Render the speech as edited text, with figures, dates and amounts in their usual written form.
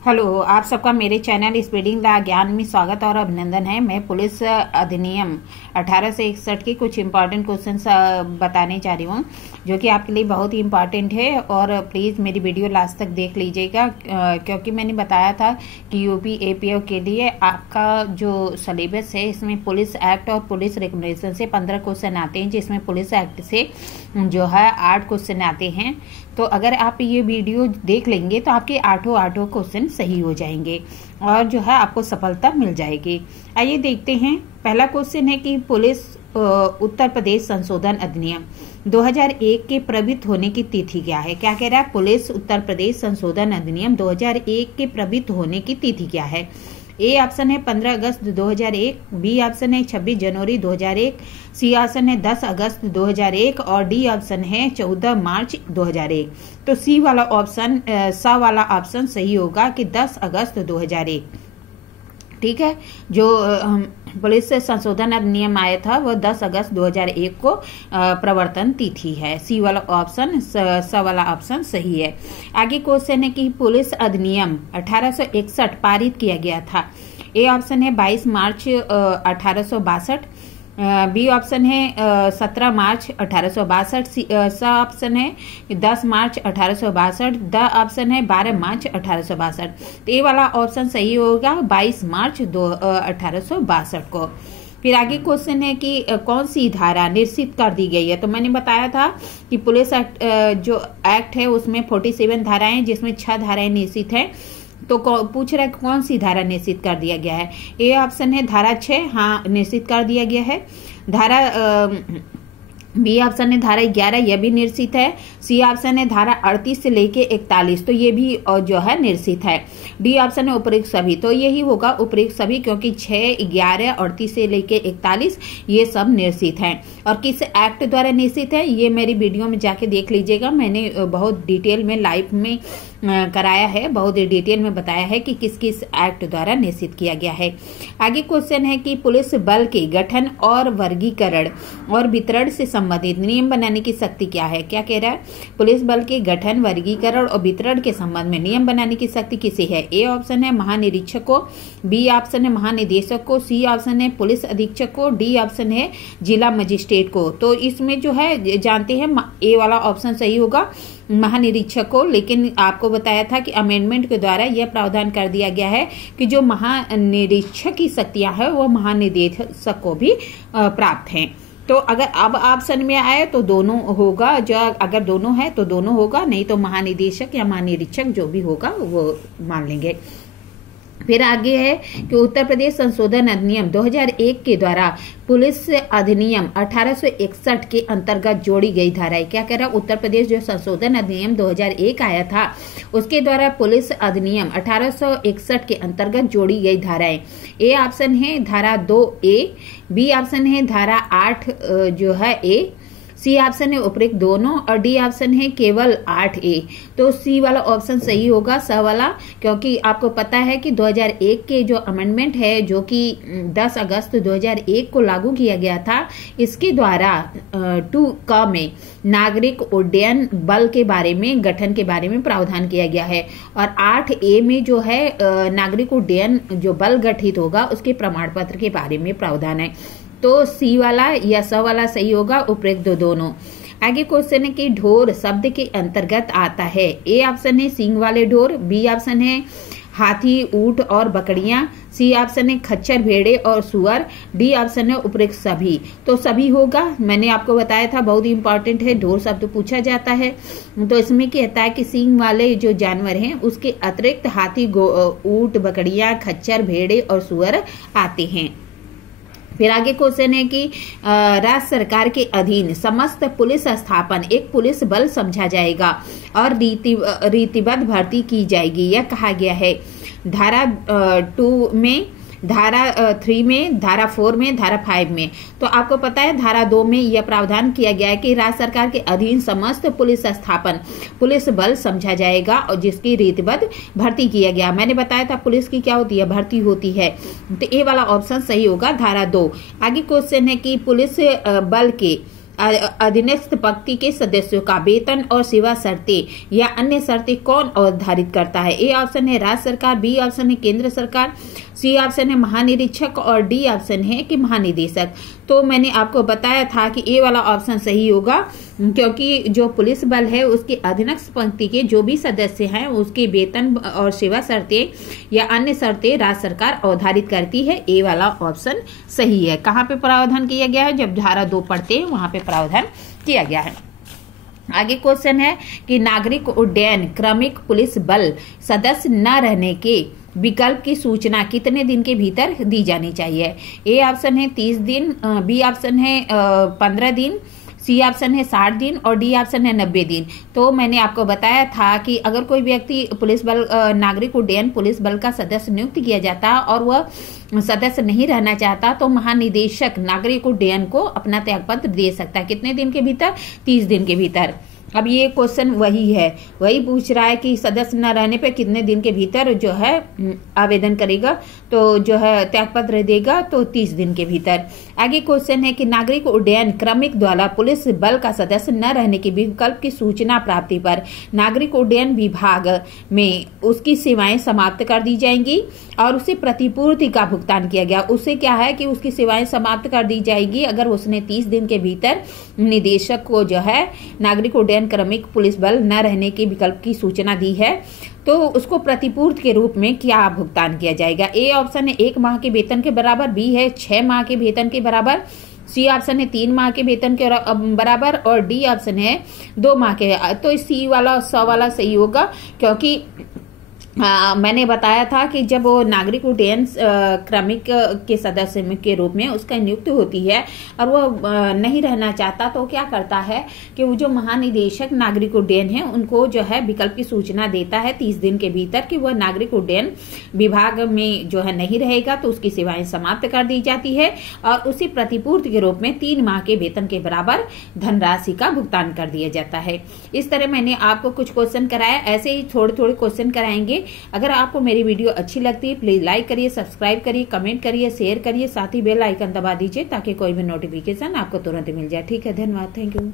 Hello, आप सबका मेरे चैनल स्प्रेडिंग द ज्ञान में स्वागत और अभिनंदन है। मैं पुलिस अधिनियम 1861 के कुछ इम्पॉर्टेंट क्वेश्चंस बताने जा रही हूँ, जो कि आपके लिए बहुत ही इम्पॉर्टेंट है। और प्लीज़ मेरी वीडियो लास्ट तक देख लीजिएगा, क्योंकि मैंने बताया था कि यूपी एपीओ के लिए आपका जो सिलेबस है, इसमें पुलिस एक्ट और पुलिस रिकमेंडेशन से 15 क्वेश्चन आते हैं, जिसमें पुलिस एक्ट से जो है 8 क्वेश्चन आते हैं। तो अगर आप ये वीडियो देख लेंगे तो आपके आठों क्वेश्चन सही हो जाएंगे और जो है आपको सफलता मिल जाएगी। आइए देखते हैं। पहला क्वेश्चन है कि पुलिस उत्तर प्रदेश संशोधन अधिनियम 2001 के प्रवृत्त होने की तिथि क्या है। क्या कह रहा है? पुलिस उत्तर प्रदेश संशोधन अधिनियम 2001 के प्रवृत्त होने की तिथि क्या है। ए ऑप्शन है 15 अगस्त 2001, बी ऑप्शन है 26 जनवरी 2001, सी ऑप्शन है 10 अगस्त 2001 और डी ऑप्शन है 14 मार्च 2001। तो सी वाला ऑप्शन वाला ऑप्शन सही होगा कि 10 अगस्त 2001। ठीक है, जो पुलिस संशोधन अधिनियम आया था वह 10 अगस्त 2001 को प्रवर्तन तिथि है। सी वाला ऑप्शन वाला ऑप्शन सही है। आगे क्वेश्चन है कि पुलिस अधिनियम 1861 पारित किया गया था। ए ऑप्शन है 22 मार्च 1862, बी ऑप्शन है 17 मार्च 1862, सी ऑप्शन है 10 मार्च 1862, द ऑप्शन है 12 मार्च 1862। तो ये वाला ऑप्शन सही होगा 22 मार्च 1862 को। फिर आगे क्वेश्चन है कि कौन सी धारा निश्चित कर दी गई है। तो मैंने बताया था कि पुलिस एक्ट जो एक्ट है उसमें 47 धाराएं, जिसमें 6 धाराएं निश्चित हैं। तो पूछ रहा है कौन सी धारा निश्चित कर दिया गया है। ए ऑप्शन है धारा 6, हाँ निश्चित कर दिया गया है। धारा बी ऑप्शन है धारा 11, यह भी निश्चित है। सी ऑप्शन है धारा 38 से लेके 41, तो ये भी जो है निश्चित है। डी ऑप्शन है उपयुक्त सभी, तो यही होगा उपयुक्त सभी, क्योंकि 6, 11, 38 से लेके 41 ये सब निश्चित हैं। और किस एक्ट द्वारा निश्चित है ये मेरी वीडियो में जाके देख लीजिएगा। मैंने बहुत डिटेल में लाइव में कराया है, बहुत डिटेल में बताया है कि किस किस एक्ट द्वारा निश्चित किया गया है। आगे क्वेश्चन है कि पुलिस बल के गठन और वर्गीकरण और वितरण से संबंधित नियम बनाने की शक्ति क्या है। क्या कह रहा है? पुलिस बल के गठन, वर्गीकरण और वितरण के संबंध में नियम बनाने की शक्ति किसे है। ए ऑप्शन है महानिरीक्षक को, बी ऑप्शन है महानिदेशक को, सी ऑप्शन है पुलिस अधीक्षक को, डी ऑप्शन है जिला मजिस्ट्रेट को। तो इसमें जो है जानते हैं ए वाला ऑप्शन सही होगा महानिरीक्षक को। लेकिन आपको बताया था कि अमेंडमेंट के द्वारा यह प्रावधान कर दिया गया है कि जो महानिरीक्षक की शक्तियां है वो महानिदेशक को भी प्राप्त हैं। तो अगर अब ऑप्शन में आए तो दोनों होगा, जो अगर दोनों है तो दोनों होगा, नहीं तो महानिदेशक या महानिरीक्षक जो भी होगा वो मान लेंगे। फिर आगे है कि उत्तर प्रदेश संशोधन अधिनियम 2001 के द्वारा पुलिस अधिनियम 1861 के अंतर्गत जोड़ी गई धाराएं। क्या कह रहा है? उत्तर प्रदेश जो संशोधन अधिनियम 2001 आया था उसके द्वारा पुलिस अधिनियम 1861 के अंतर्गत जोड़ी गई धाराएं। ए ऑप्शन है धारा 2A, बी ऑप्शन है धारा 8 जो है ए, सी ऑप्शन है उपयुक्त दोनों और डी ऑप्शन है केवल 8A। तो सी वाला ऑप्शन सही होगा, स वाला, क्योंकि आपको पता है कि 2001 के जो अमेंडमेंट है जो कि 10 अगस्त 2001 को लागू किया गया था, इसके द्वारा 2 में नागरिक उड्डयन बल के बारे में गठन के बारे में प्रावधान किया गया है और 8A में जो है नागरिक उड्डयन जो बल गठित होगा उसके प्रमाण पत्र के बारे में प्रावधान है। तो सी वाला या स वाला सही होगा, उपयुक्त दोनों। आगे क्वेश्चन है कि ढोर शब्द के अंतर्गत आता है। ए ऑप्शन है सींग वाले ढोर, बी ऑप्शन है हाथी, ऊंट और बकरियां, सी ऑप्शन है खच्चर, भेड़े और सुअर, डी ऑप्शन है उपयुक्त सभी। तो सभी होगा, मैंने आपको बताया था बहुत ही इंपॉर्टेंट है, ढोर शब्द पूछा जाता है। तो इसमें कहता है कि सींग वाले जो जानवर हैं उसके अतिरिक्त हाथी, ऊंट, बकरियां, खच्चर, भेड़े और सुअर आते हैं। फिर आगे क्वेश्चन है कि राज्य सरकार के अधीन समस्त पुलिस स्थापन एक पुलिस बल समझा जाएगा और रीतिबद्ध भर्ती की जाएगी, यह कहा गया है। धारा 2 में, धारा 3 में, धारा 4 में, धारा 5 में। तो आपको पता है धारा 2 में यह प्रावधान किया गया है कि राज्य सरकार के अधीन समस्त पुलिस स्थापन पुलिस बल समझा जाएगा और जिसकी रीतिबद्ध भर्ती किया गया। मैंने बताया था पुलिस की क्या होती है, भर्ती होती है। तो ये वाला ऑप्शन सही होगा धारा 2। आगे क्वेश्चन है कि पुलिस बल के अधीनस्थ पंक्ति के सदस्यों का वेतन और सेवा शर्तें या अन्य शर्तें कौन निर्धारित करता है? ए ऑप्शन है राज्य सरकार, बी ऑप्शन है केंद्र सरकार, सी ऑप्शन है महानिरीक्षक और डी ऑप्शन है कि महानिदेशक। तो मैंने आपको बताया था कि ए वाला ऑप्शन सही होगा, क्योंकि जो पुलिस बल है उसके अधीनस्थ पंक्ति के जो भी सदस्य हैं उसके वेतन और सेवा शर्तें या अन्य शर्तें राज्य सरकार निर्धारित करती है। ए वाला ऑप्शन सही है। कहाँ पे प्रावधान किया गया है? जब धारा 2 पढ़ते हैं वहां पे प्रावधान किया गया है। आगे क्वेश्चन है कि नागरिक उड्डयन क्रमिक पुलिस बल सदस्य न रहने के विकल्प की सूचना कितने दिन के भीतर दी जानी चाहिए? ए ऑप्शन है 30 दिन, बी ऑप्शन है 15 दिन, सी ऑप्शन है 60 दिन और डी ऑप्शन है 90 दिन। तो मैंने आपको बताया था कि अगर कोई व्यक्ति पुलिस बल नागरिक उड्डयन पुलिस बल का सदस्य नियुक्त किया जाता और वह सदस्य नहीं रहना चाहता तो महानिदेशक नागरिक उड्डयन को अपना त्यागपत्र दे सकता है। कितने दिन के भीतर? 30 दिन के भीतर। अब ये क्वेश्चन वही है, वही पूछ रहा है कि सदस्य न रहने पे कितने दिन के भीतर जो है आवेदन करेगा, तो जो है त्यागपत्र देगा, तो 30 दिन के भीतर। आगे क्वेश्चन है कि नागरिक उड्डयन क्रमिक द्वारा पुलिस बल का सदस्य न रहने के विकल्प की सूचना प्राप्ति पर नागरिक उड्डयन विभाग में उसकी सेवाएं समाप्त कर दी जाएंगी और उसे प्रतिपूर्ति का भुगतान किया गया। उससे क्या है कि उसकी सेवाएं समाप्त कर दी जाएगी अगर उसने 30 दिन के भीतर निदेशक को जो है नागरिक उड्डयन क्रमिक पुलिस बल न रहने के विकल्प की सूचना दी है, तो उसको प्रतिपूर्ति के रूप में क्या भुगतान किया जाएगा? ए ऑप्शन है 1 माह के वेतन के बराबर, बी है 6 माह के वेतन के बराबर, सी ऑप्शन है 3 माह के वेतन के बराबर और डी ऑप्शन है 2 माह के। तो सी वाला 100 वाला सही होगा, क्योंकि मैंने बताया था कि जब वो नागरिक उड्डयन क्रमिक के सदस्य के रूप में उसका नियुक्त होती है और वो नहीं रहना चाहता तो क्या करता है कि वो जो महानिदेशक नागरिक उड्डयन है उनको जो है विकल्प की सूचना देता है 30 दिन के भीतर कि वह नागरिक उड्डयन विभाग में जो है नहीं रहेगा, तो उसकी सेवाएं समाप्त कर दी जाती है और उसी प्रतिपूर्ति के रूप में 3 माह के वेतन के बराबर धनराशि का भुगतान कर दिया जाता है। इस तरह मैंने आपको कुछ क्वेश्चन कराया, ऐसे ही थोड़े थोड़े क्वेश्चन कराएंगे। अगर आपको मेरी वीडियो अच्छी लगती है प्लीज लाइक करिए, सब्सक्राइब करिए, कमेंट करिए, शेयर करिए, साथ ही बेल आइकन दबा दीजिए ताकि कोई भी नोटिफिकेशन आपको तुरंत मिल जाए। ठीक है, धन्यवाद, थैंक यू।